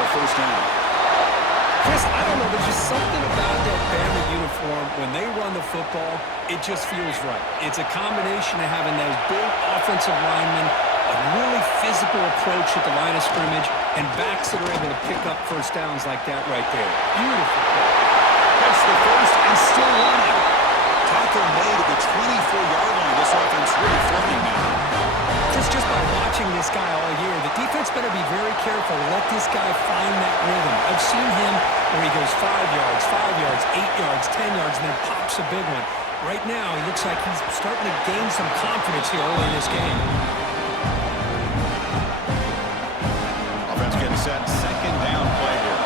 for first down. Chris, I don't know. There's just something about that Bama uniform. When they run the football, it just feels right. It's a combination of having those big offensive linemen, a really physical approach at the line of scrimmage, and backs that are able to pick up first downs like that right there. Beautiful play. That's the first and still running. Tackle made at the 24-yard line. This offense really floating now. Just by watching this guy all year, the defense better be very careful to let this guy find that rhythm. I've seen him where he goes 5 yards, 8 yards, 10 yards, and then pops a big one. Right now, he looks like he's starting to gain some confidence here early in this game. Offense getting set. Second down play here.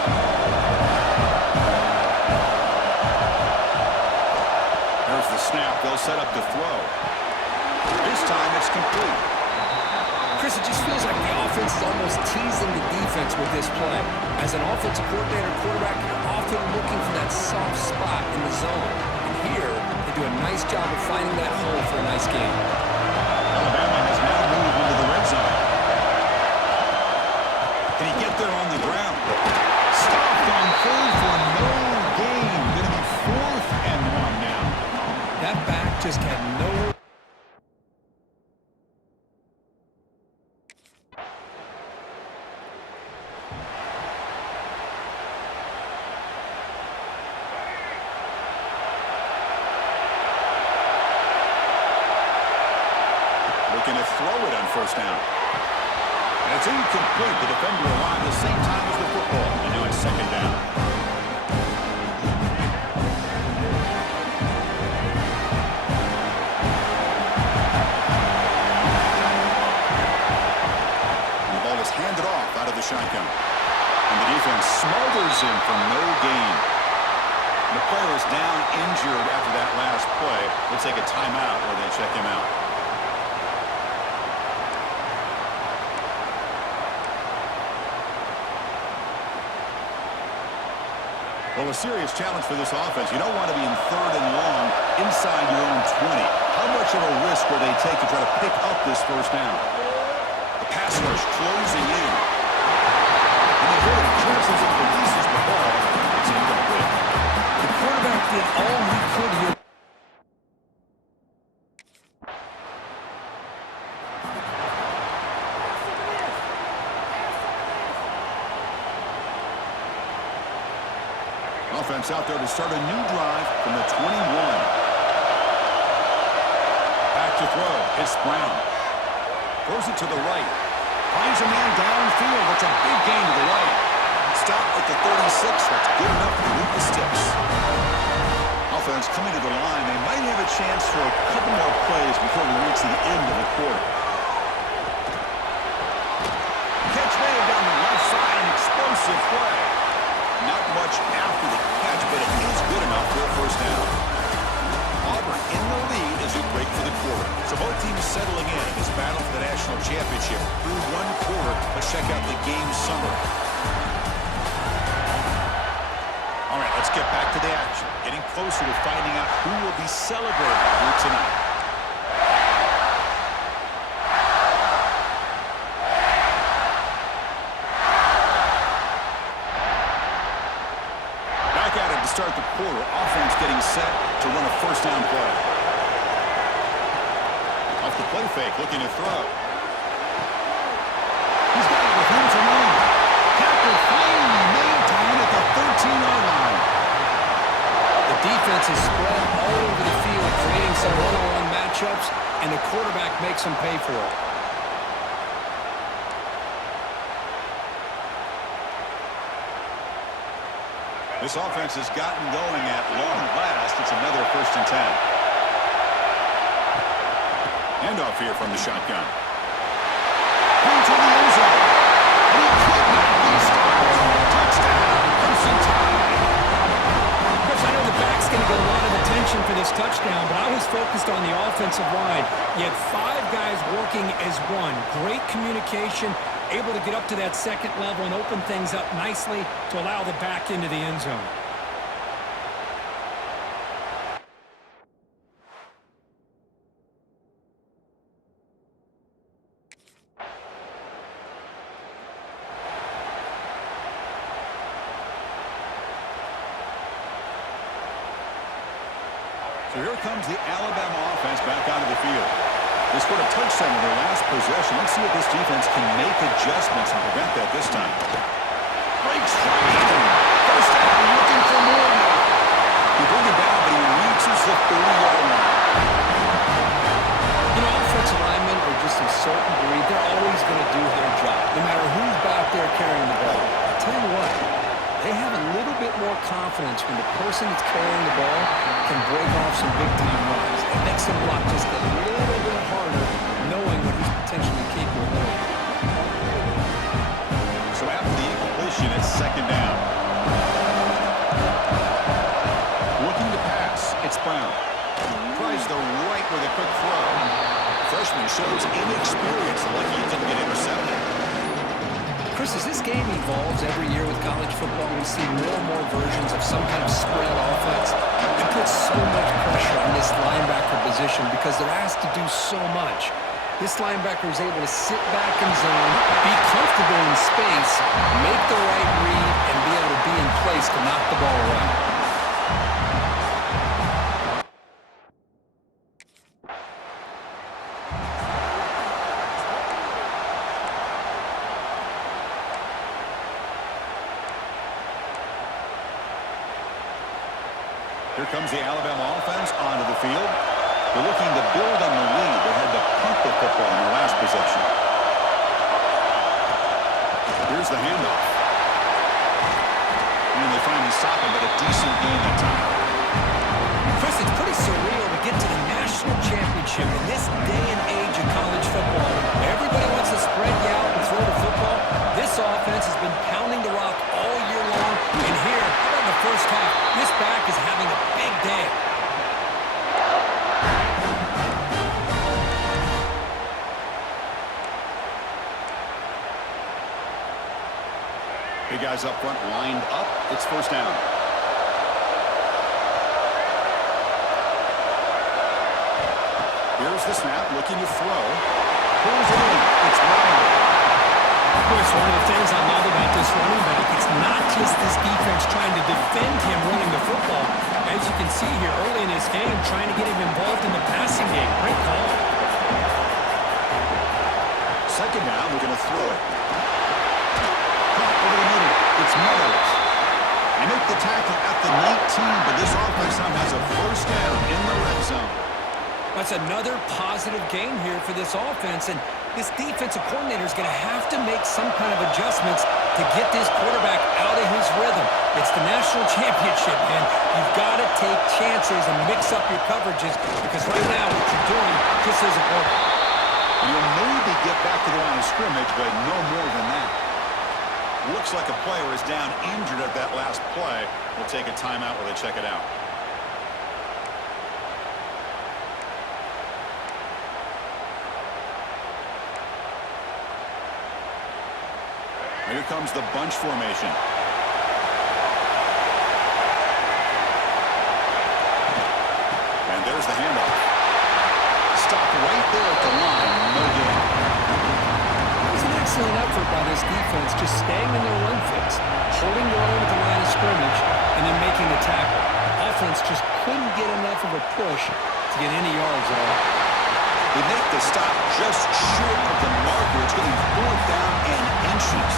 There's the snap. They'll set up to throw. This time it's complete. Chris, it just feels like the offense is almost teasing the defense with this play. As an offensive coordinator, quarterback, you're often looking for that soft spot in the zone. And here, they do a nice job of finding that hole for a nice game. Alabama has now moved into the red zone. Can he get there on the ground? Stopped on third for no gain. Going to be 4th and 1 now. That back just had no... Looking to throw it on first down. And it's incomplete. The defender arrived at the same time as the football. And now it's second down. The ball is handed off out of the shotgun. And the defense smothers him for no gain. The player is down injured after that last play. We'll take a timeout where they check him out. Well, a serious challenge for this offense. You don't want to be in 3rd and long inside your own 20. How much of a risk will they take to try to pick up this first down? The pass rush closing in. And the hurry turns and releases the ball. It's incomplete. The quarterback did all he could here. Offense out there to start a new drive from the 21. Back to throw. It's Brown. Throws it to the right. Finds a man downfield. That's a big gain to the right. Stop at the 36. That's good enough to move the sticks. Offense coming to the line. They might have a chance for a couple more plays before we reach the end of the quarter. Catch made down the left side. An explosive play. Not much after the catch, but it is good enough for a first down. Auburn in the lead as we break for the quarter. So both teams settling in this battle for the national championship. Through one quarter, let's check out the game summary. All right, let's get back to the action. Getting closer to finding out who will be celebrating here tonight. Start the quarter. Offense getting set to run a first down play. Off the play fake, looking to throw. He's got it with room to run. Tackle finally made down at the 13-yard line. The defense is spread all over the field, creating some one-on-one matchups, and the quarterback makes them pay for it. This offense has gotten going at long last. It's another 1st and 10. Handoff here from the shotgun. Into the end zone. And he could not be stopped. Touchdown. Crimson Tide. Chris, I know the back's going to get a lot of attention for this touchdown, but I was focused on the offensive line. You had 5 guys working as one. Great communication. Able to get up to that second level and open things up nicely to allow the back into the end zone. So here comes the Alabama offense back onto the field. They scored a touchdown in their last possession. Let's see if this defense can make adjustments and prevent that this time. Breaks free. First down, looking for more now. He brings it down, but he reaches the 30-yard line. You know, offensive linemen are just a certain breed. They're always going to do their job, no matter who's back there carrying the ball. I'll tell you what, they have a little bit more confidence when the person that's carrying the ball can break off some big-time runs. It makes them block just a little bit harder, knowing what he's potentially capable of. So after the incompletion, it's second down. Looking to pass, it's Brown. Tries the right with a quick throw. Freshman shows inexperience, like he didn't get intercepted. Chris, as this game evolves every year with college football, we see more and more versions of some kind of spread offense. It puts so much pressure on this linebacker position because they're asked to do so much. This linebacker is able to sit back in zone, be comfortable in space, make the right read, and be able to be in place to knock the ball away. Here comes the Alabama offense onto the field. They're looking to build on the lead. They had to punt the football in their last possession. Here's the handoff. And they finally stop him, but a decent gain that time. Chris, it's pretty surreal to get to the national championship in this day and age of college football. Everybody wants to spread you out and throw the football. This offense has been pounding the rock all year long. And here, how about the first half? This back is having a big day. Big guys up front lined up. It's first down. Here's the snap, looking to throw. Pulls it in. It's Ryan. Of course, one of the things I love about this running back, it's not just this defense trying to defend him running the football. As you can see here early in this game, trying to get him involved in the passing game. Great call. Second down, we're going to throw it. Caught over the middle. It's Meadows. They make the tackle at the 19, but this offense now has a first down in the red zone. That's another positive game here for this offense, and this defensive coordinator is going to have to make some kind of adjustments to get this quarterback out of his rhythm. It's the national championship, man. You've got to take chances and mix up your coverages because right now what you're doing just isn't working. And you'll maybe get back to the line of scrimmage, but no more than that. Looks like a player is down injured at that last play. We'll take a timeout while they check it out. Here comes the bunch formation. And there's the handoff. Stopped right there at the line. No gain. That was an excellent effort by this defense, just staying in their run fix, holding their own at the line of scrimmage, and then making the tackle. Offense just couldn't get enough of a push to get any yards at all. They make the stop just short of the marker. It's going to be 4th down and inches.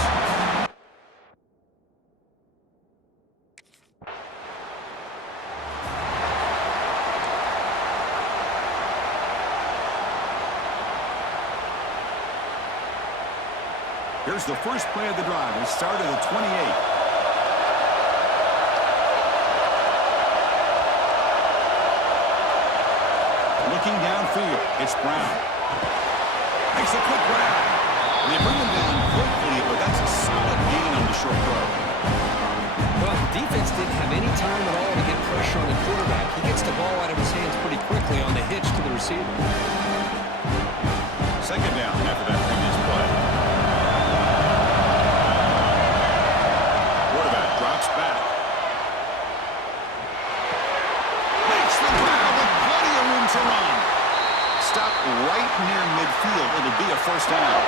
Here's the first play of the drive. We start at the 28. Looking downfield, it's Brown. Makes a quick grab. And they bring him down quickly, but that's a solid gain on the short throw. Well, the defense didn't have any time at all to get pressure on the quarterback. He gets the ball out of his hands pretty quickly on the hitch to the receiver. Second down after that previous play. Quarterback drops back. Makes the grab with plenty of room to run. Stop right near midfield. It'll be a first down.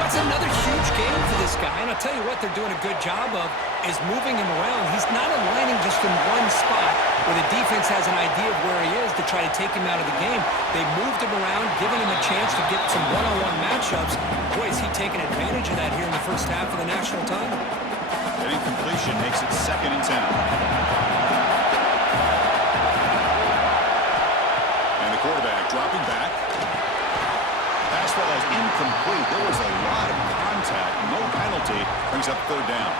That's another huge game for this guy, and I'll tell you what they're doing a good job of is moving him around. He's not aligning just in one spot where the defense has an idea of where he is to try to take him out of the game. They moved him around, giving him a chance to get some one-on-one matchups. Boy, is he taking advantage of that here in the first half of the national title. An incompletion makes it 2nd and 10. And the quarterback dropping back. Pass ball is incomplete. There was a lot of contact. No penalty. Brings up 3rd down.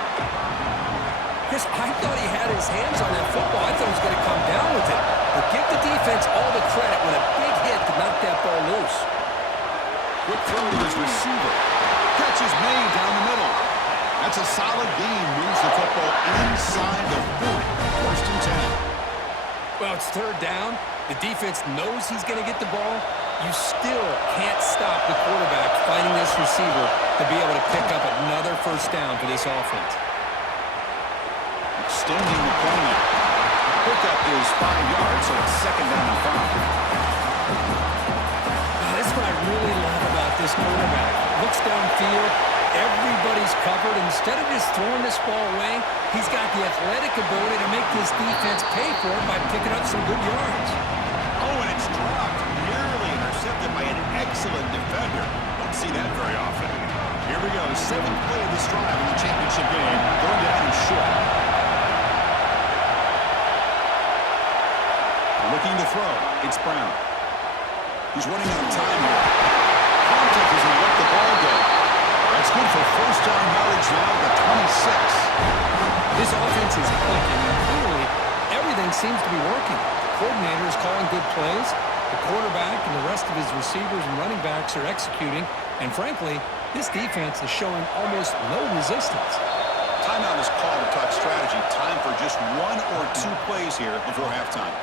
Chris, I thought he had his hands on that football. I thought he was going to come down with it. But give the defense all the credit with a big hit to knock that ball loose. Quick throw to his receiver. Catch is made down the middle. That's a solid gain. Moves the football inside the 40. 1st and 10. Well, it's 3rd down. The defense knows he's going to get the ball. You still can't stop the quarterback finding this receiver to be able to pick up another 1st down for this offense. Extending the play now. Pickup is 5 yards, so it's 2nd down and 5. That's what I really love about this quarterback. Looks downfield. Everybody's covered. Instead of just throwing this ball away, he's got the athletic ability to make this defense pay for it by picking up some good yards. Oh, and it's dropped. Nearly intercepted by an excellent defender. Don't see that very often. Here we go. 7th play of this drive in the championship game. Going down and short. Looking to throw. It's Brown. He's running out of time here. Contact isn't let the ball go. That's good for 1st down yardage now at the 26. This offense is clicking, and clearly everything seems to be working. The coordinator is calling good plays. The quarterback and the rest of his receivers and running backs are executing. And frankly, this defense is showing almost no resistance. Timeout is called to talk strategy. Time for just 1 or 2 plays here before halftime.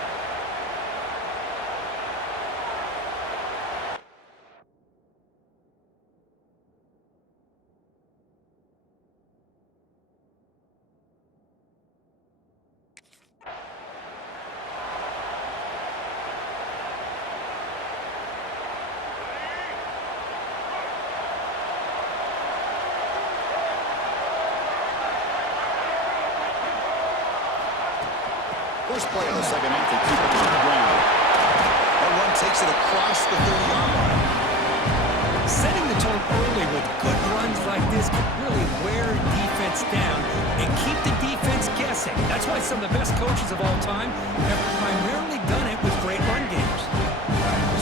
First play of the 2nd half, they keep it on the ground. That run takes it across the 30-yard line. Setting the tone early with good runs like this can really wear defense down and keep the defense guessing. That's why some of the best coaches of all time have primarily done it with great run games.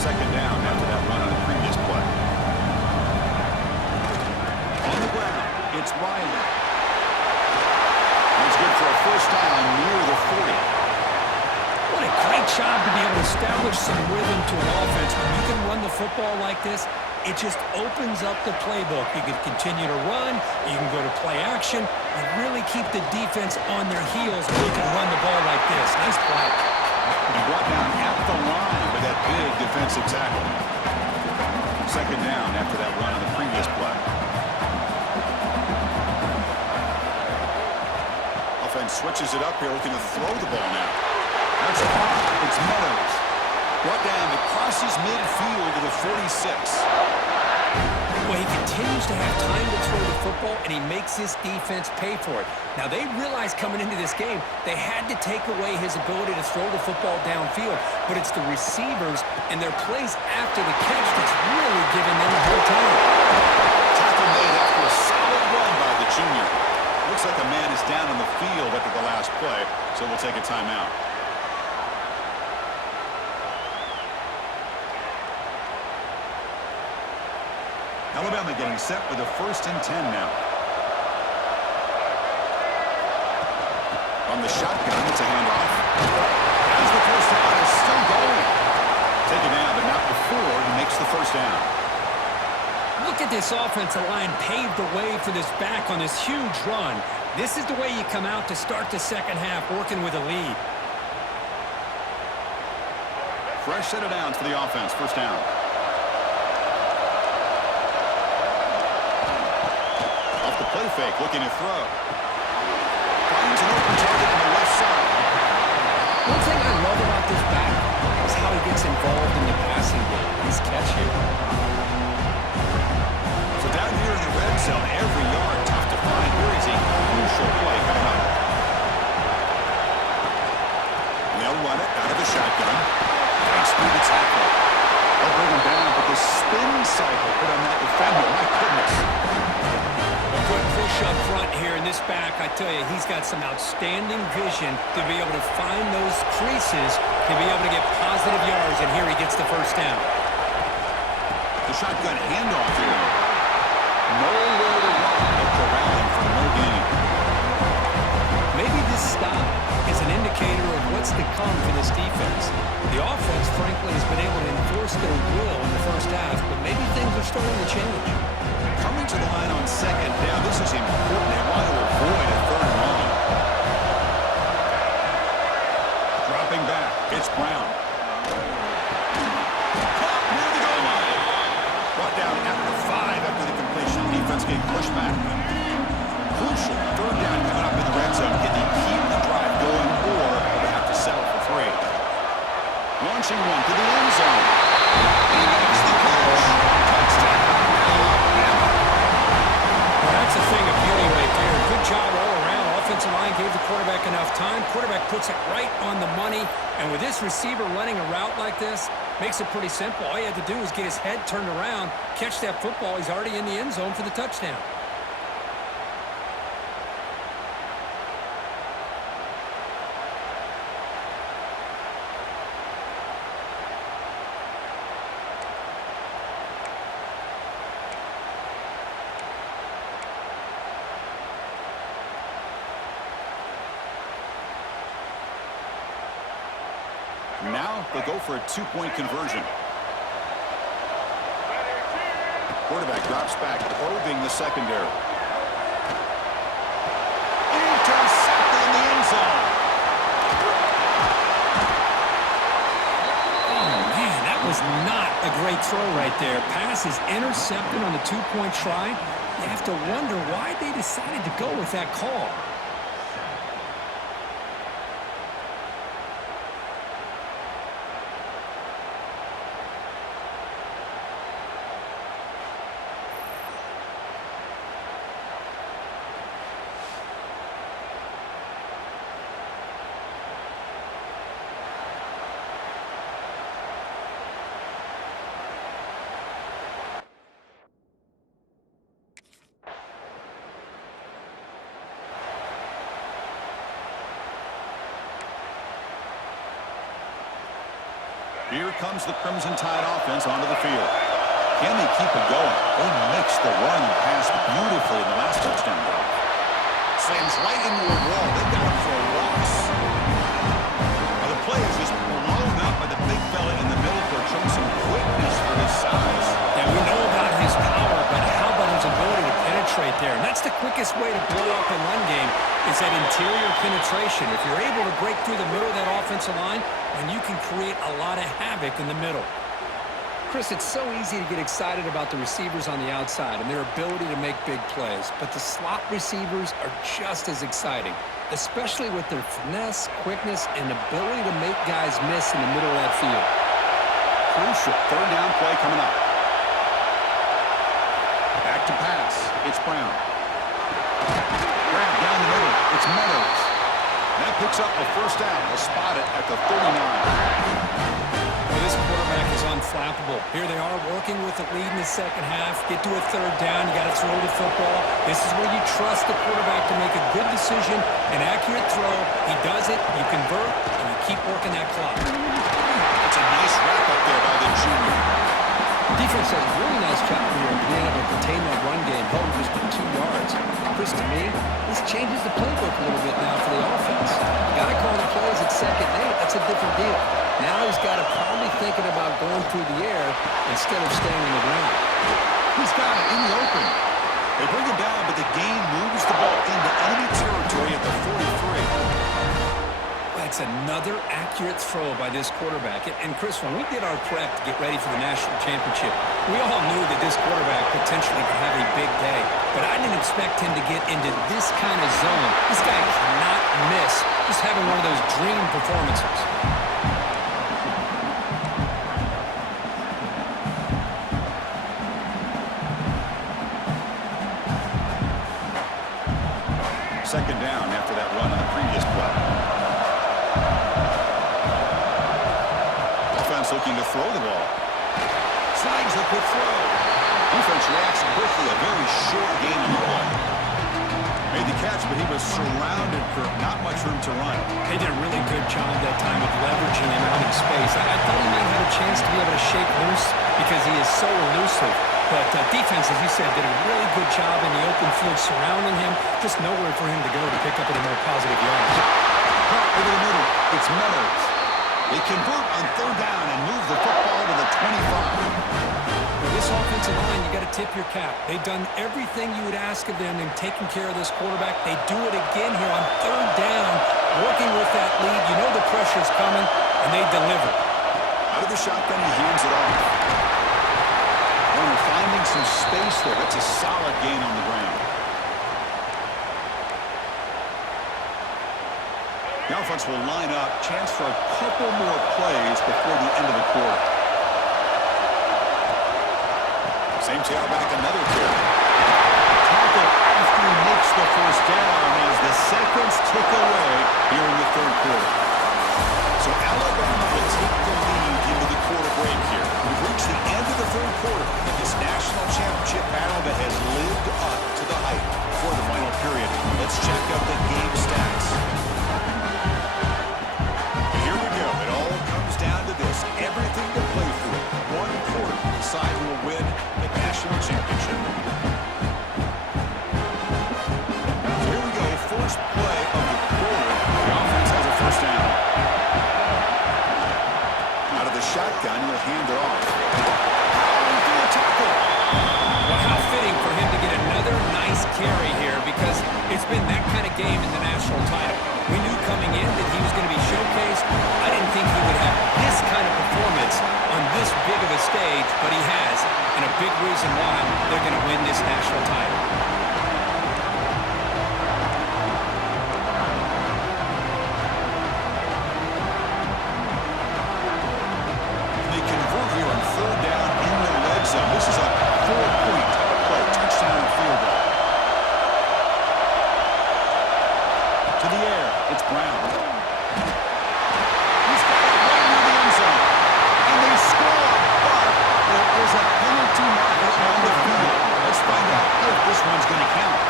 2nd down after that run on the previous play. On the ground, it's Riley. It's good for a 1st down near the 40. What a great job to be able to establish some rhythm to an offense. When you can run the football like this, it just opens up the playbook. You can continue to run, you can go to play action, and really keep the defense on their heels when you can run the ball like this. Nice play. And brought down at the line with that big defensive tackle. 2nd down after that run on the previous play. Offense switches it up here, looking to throw the ball now. That's caught. It's Meadows. Brought down across his midfield to the 46. Well, he continues to have time to throw the football, and he makes his defense pay for it. Now, they realized coming into this game they had to take away his ability to throw the football downfield, but it's the receivers and their plays after the catch that's really giving them a hard time. Tackle made after a solid run by the junior. Looks like a man is down on the field after the last play, so we'll take a timeout. Alabama getting set with a 1st and 10 now. On the shotgun, it's a handoff. As the 1st down is still going. Taken down, but not before he makes the 1st down. Look at this offensive line paved the way for this back on this huge run. This is the way you come out to start the 2nd half, working with a lead. Fresh set of downs for the offense. 1st down. Off the play fake, looking to throw. Finds an open target on the left side. One thing I love about this back is how he gets involved in the passing game. His catch here. cell every yard. Tough to find. Here is a crucial play coming up. They'll run it out of the shotgun. Thanks to the tackle. They'll bring him down, but the spin cycle put on that defender. My goodness. A good push up front here in this back. I tell you, he's got some outstanding vision to be able to find those creases, to be able to get positive yards, and here he gets the first down. The shotgun handoff here. Nowhere to run. They'll corral him for no gain. Maybe this stop is an indicator of what's to come for this defense. The offense, frankly, has been able to enforce their will in the first half, but maybe things are starting to change. Coming to the line on second down, this is important. They want to avoid a third and long. Dropping back, it's Brown. Caught near the goal line. Brought down at the 5 after the completion. Defense getting pushed back. Crucial third down coming up in the red zone. Can they keep the drive going, or will they have to settle for 3? Launching one to the end zone. He makes the catch. Touchdown. That's a thing of beauty right there. Good job all around. Offensive line gave the quarterback enough time. Quarterback puts it right on the money. And with this receiver running a route like this, makes it pretty simple. All you had to do is get his head turned around, catch that football. He's already in the end zone for the touchdown. Now they'll go for a 2-point conversion. Quarterback drops back, probing the secondary. Intercepted in the end zone. Oh, man, that was not a great throw right there. Pass is intercepted on the 2-point try. You have to wonder why they decided to go with that call. Here comes the Crimson Tide offense onto the field. Can they keep it going? They mixed the run and pass beautifully in the last touchdown drive. Slams right into a wall. They got him for a loss. Now the play is just blown up by the big fella in the middle for showing some quickness for his size. Yeah, we know about his power, but how about his ability to penetrate there? And that's the quickest way to blow up a run game is that interior penetration. If you're able to break through the middle of that offensive line, then you can create a lot of havoc in the middle. Chris, it's so easy to get excited about the receivers on the outside and their ability to make big plays, but the slot receivers are just as exciting, especially with their finesse, quickness, and ability to make guys miss in the middle of that field. Crucial third down play coming up. Back to pass. It's Brown. Grab down the middle. It's Meadows. That picks up the first down. They'll spot it at the 39. Well, this quarterback is unflappable. Here they are working with the lead in the second half. Get to a third down. You got to throw the football. This is where you trust the quarterback to make a good decision, an accurate throw. He does it. You convert, and you keep working that clock. It's a nice wrap up there by the junior. Defense does a really nice job here of being able to contain that run game home just to 2 yards. Chris, to me, this changes the playbook a little bit now for the offense. Got to call the plays at second and 8. That's a different deal. Now he's got to probably thinking about going through the air instead of staying on the ground. He's got it in the open. They bring him down, but the game moves the ball into enemy territory at the 43. That's another accurate throw by this quarterback. And Chris, when we did our prep to get ready for the national championship, we all knew that this quarterback potentially could have a big day. But I didn't expect him to get into this kind of zone. This guy cannot miss. Just having one of those dream performances. Second down after that run on the previous play. Offense looking to throw the ball. Slides a quick throw. Defense reacts quickly. A very short gain on the play. Made the catch, but he was surrounded for not much room to run. They did a really good job that time of leveraging him out in space. I thought he might have a chance to be able to shake loose because he is so elusive. But defense, as you said, did a really good job in the open field surrounding him. Just nowhere for him to go to pick up any more positive yards. Caught over the middle. It's Meadows. They convert on third down and move the football to the 25. With this offensive line, you got to tip your cap. They've done everything you would ask of them in taking care of this quarterback. They do it again here on third down, working with that lead. You know the pressure's coming, and they deliver. Out of the shotgun, he hands it off. Runner finding some space there. That's a solid gain on the ground. The offense will line up. Chance for a couple more plays before the end of the quarter. Same tailback, another carry. Tackle after he makes the first down as the seconds tick away here in the third quarter. So Alabama will take the lead into the quarter break here. We've reached the end of the third quarter in this national championship battle that has lived up to the hype for the final period. Let's check out the game stats. And here we go. It all comes down to this. Everything to play for. One quarter to decide who will win the national championship. So here we go. First play of the quarter. The offense has a first down. Out of the shotgun, he'll hand it off. Powering through a tackle. Well, how fitting for him to get another nice carry here because it's been that kind of game in the national title. We knew coming in that he was going to be showcased. I didn't think he would have this kind of performance on this big of a stage, but he has, and a big reason why they're going to win this national title. They convert here on third down in the red zone. This is a 4-point play, touchdown and field goal. To the air, it's Brown. He's got it right near the end zone. And they score, but there is a penalty marker on the field. Let's find out if this one's going to count.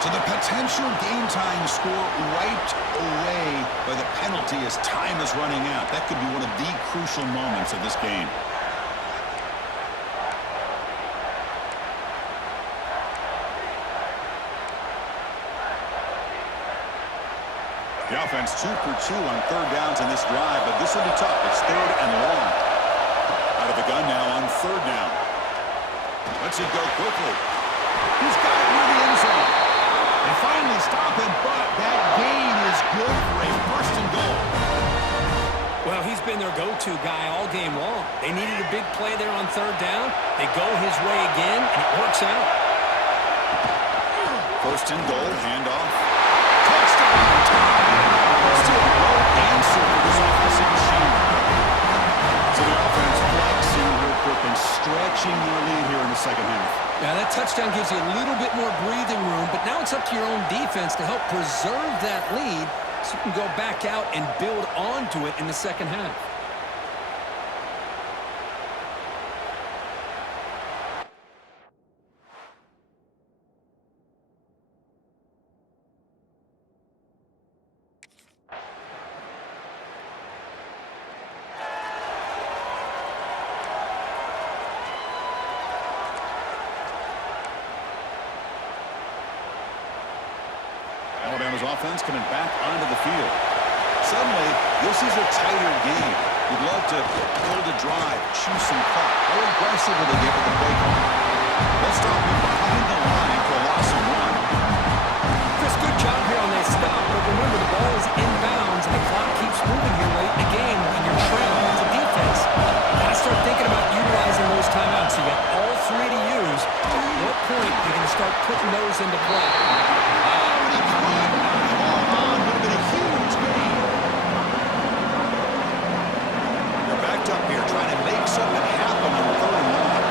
So the potential game-time score wiped away by the penalty as time is running out. That could be one of the crucial moments of this game. The offense 2 for 2 on third downs in this drive, but this will be tough. It's third and long. Out of the gun now on third down. Lets it go quickly. He's got it near the end zone. They finally stop him, but that gain is good for a first and goal. Well, he's been their go-to guy all game long. They needed a big play there on third down. They go his way again, and it works out. First and goal, handoff. Touchdown! Still no answer for this offensive machine. So the offense flexing real quick and stretching their lead here in the second half. Now, that touchdown gives you a little bit more breathing room, but now it's up to your own defense to help preserve that lead so you can go back out and build onto it in the second half. Alabama's offense coming back onto the field. Suddenly, this is a tighter game. You'd love to build a drive, choose some clock. How aggressive will they get with the play call? Let's stop him behind the line for a loss of 1. Chris, good job here on that stop, but remember the ball is inbounds and the clock keeps moving here late in the game when you're trailing as a defense. You got to start thinking about utilizing those timeouts. You got all 3 to use. At what point you're going to start putting those into play? Up here trying to make something happen on third and long.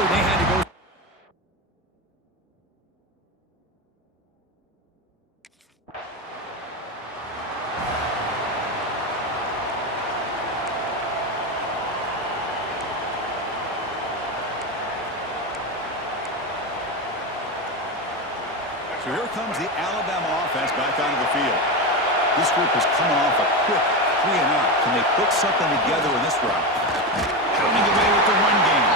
Eventually, they had to go. So here comes the Alabama offense back onto the field. This group is coming off a quick 3-and-out. Can they put something together in this round? Pounding away with the run game.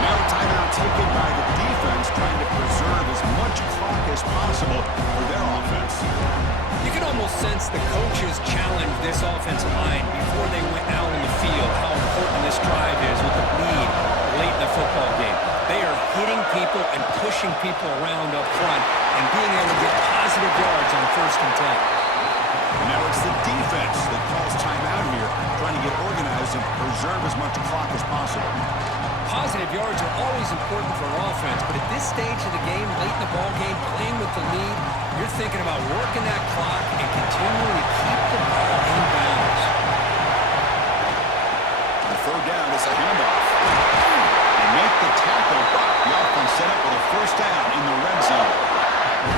Now a timeout taken by the defense, trying to preserve as much clock as possible for their offense. You can almost sense the coaches challenge this offensive line before they went out in the field, how important this drive is with the lead late in the football game. They are hitting people and pushing people around up front and being able to get positive yards on 1st and 10. And now it's the defense that calls timeout here, trying to get organized and preserve as much clock as possible. Positive yards are always important for an offense, but at this stage of the game, late in the ball game, playing with the lead, you're thinking about working that clock and continuing to keep the ball in bounds. The 3rd down is a handoff. They make the tackle, but the offense set up with a 1st down in the red zone.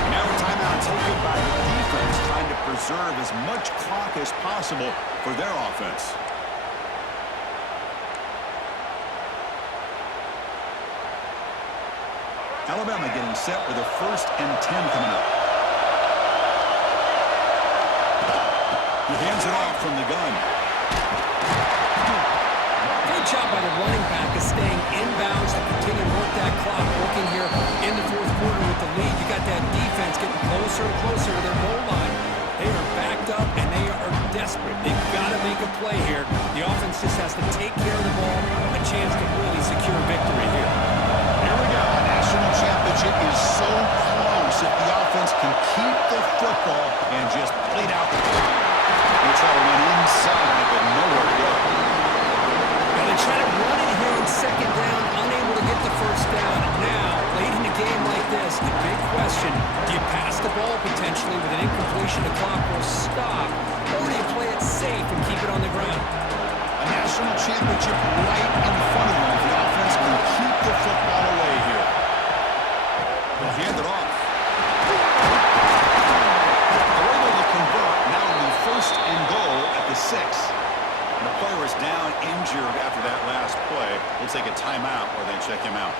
Now a timeout taken by the defense, trying to preserve as much clock as possible for their offense. Alabama getting set with a 1st and 10 coming up. He hands it off from the gun. Good job by the running back of staying inbounds to continue to work that clock. Working here in the 4th quarter with the lead. You got that defense getting closer and closer to their goal line. They are backed up and they are desperate. They've got to make a play here. The offense just has to take care of the ball. A chance to really secure victory here. Here we go. The national championship is so close if the offense can keep the football and just bleed out the clock. They try to run inside, but nowhere to go. Now they try to run it here on 2nd down, unable to get the 1st down. Now, late in a game like this, the big question, do you pass the ball potentially with an incompletion? The clock will stop, or do you play it safe and keep it on the ground? A national championship right in front of them. The offense can keep the football away here. They'll hand it off. They're able to convert. Now it'll be 1st and goal at the 6. And the player is down injured after that last play. We'll take a timeout or then check him out.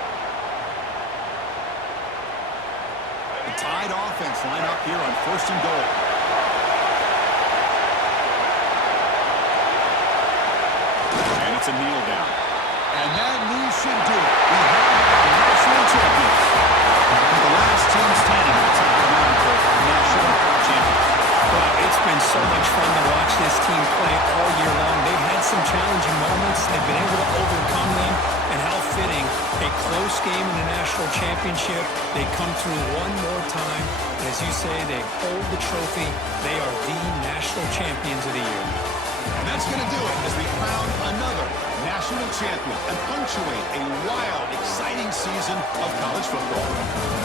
The Tide offense line up here on 1st and goal. And it's a kneel down. And that knee should do it. We have our national champions. The last team standing at the top of the mountain for national champions. Well, it's been so much fun to watch this team play all year long. They've had some challenging moments. They've been able to overcome them. And how fitting, a close game in the national championship. They come through one more time. And as you say, they hold the trophy. They are the national champions of the year. And that's going to do it as we crown another national champion and punctuate a wild, exciting season of college football.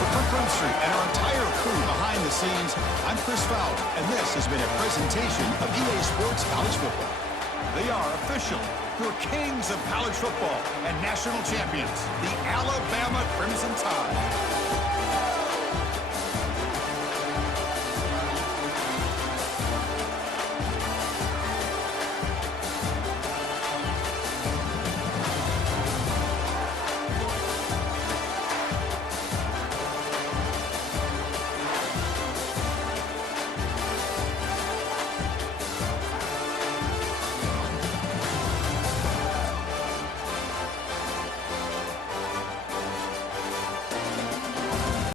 For Kirk Herbstreit and our entire crew behind the scenes, I'm Chris Fowler, and this has been a presentation of EA Sports College Football. They are official. Your kings of college football and national champions, the Alabama Crimson Tide.